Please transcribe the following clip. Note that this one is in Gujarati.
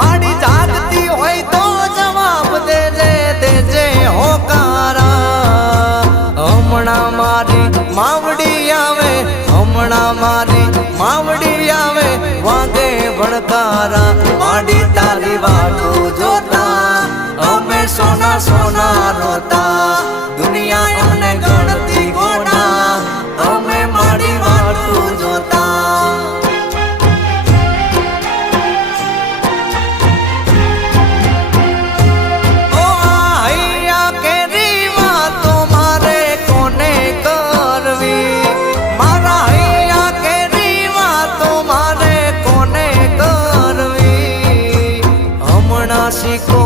માડી જાગતી હોય તો જવાબ દેજે હોકારા હમણાં મારી માવડી આવે હમણાં મારી માવડી આવે વાગે ભણકારા માડી તારી વાટું જોતા અમે સોના સોના રોતા દુનિયા અમને ગણતી ગોડા અમે માડી વાટું જોતા શીખો